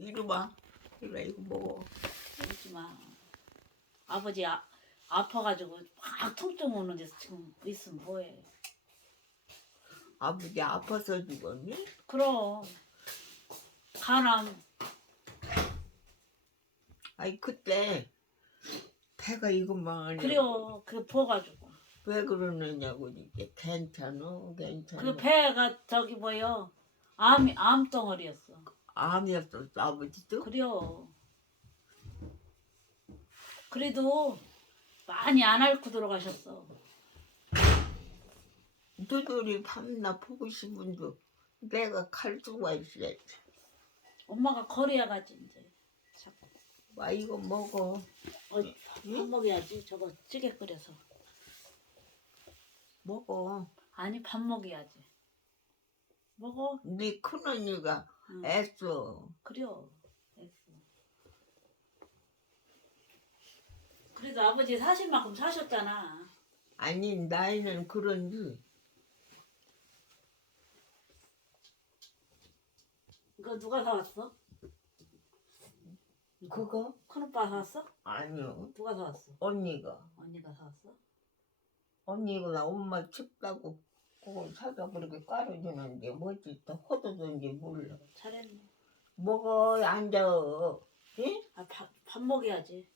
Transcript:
이리 와. 그래 이거 먹어. 그러지 마. 아버지 아, 아파가지고 막 통증 오는데 지금 있으면 뭐해. 아버지 아파서 죽었니? 그럼 간암 아이 그때 배가 이것만. 그래요. 그 부어가지고 왜 그러느냐고 이게 괜찮어 괜찮아. 그 배가 저기 뭐요 암 암덩어리였어. 암이었어 아버지도. 그래요. 그래도 많이 안 앓고 들어가셨어. 너들이 밤낮 보고 싶은데 내가 갈 수가 있어야지. 엄마가 거리에 가지 이제. 자꾸. 와 이거 먹어. 어, 밥 먹여야지. 저거 찌개 끓여서. 먹어. 아니 밥 먹여야지. 먹어. 네 큰언니가 응. 애써. 그래요. 됐어. 그래도 아버지 사실 만큼 사셨잖아. 아니 나이는 그런지 이거 누가 사왔어? 그거 큰오빠 사왔어? 아니요 누가 사왔어? 언니가 언니가 사왔어? 언니가 나 엄마 춥다고 그걸 사다 그렇게 깔아주는데 뭐지 또 호도든지 몰라 잘했네. 먹어 앉아 응? 아, 밥, 밥 먹여야지.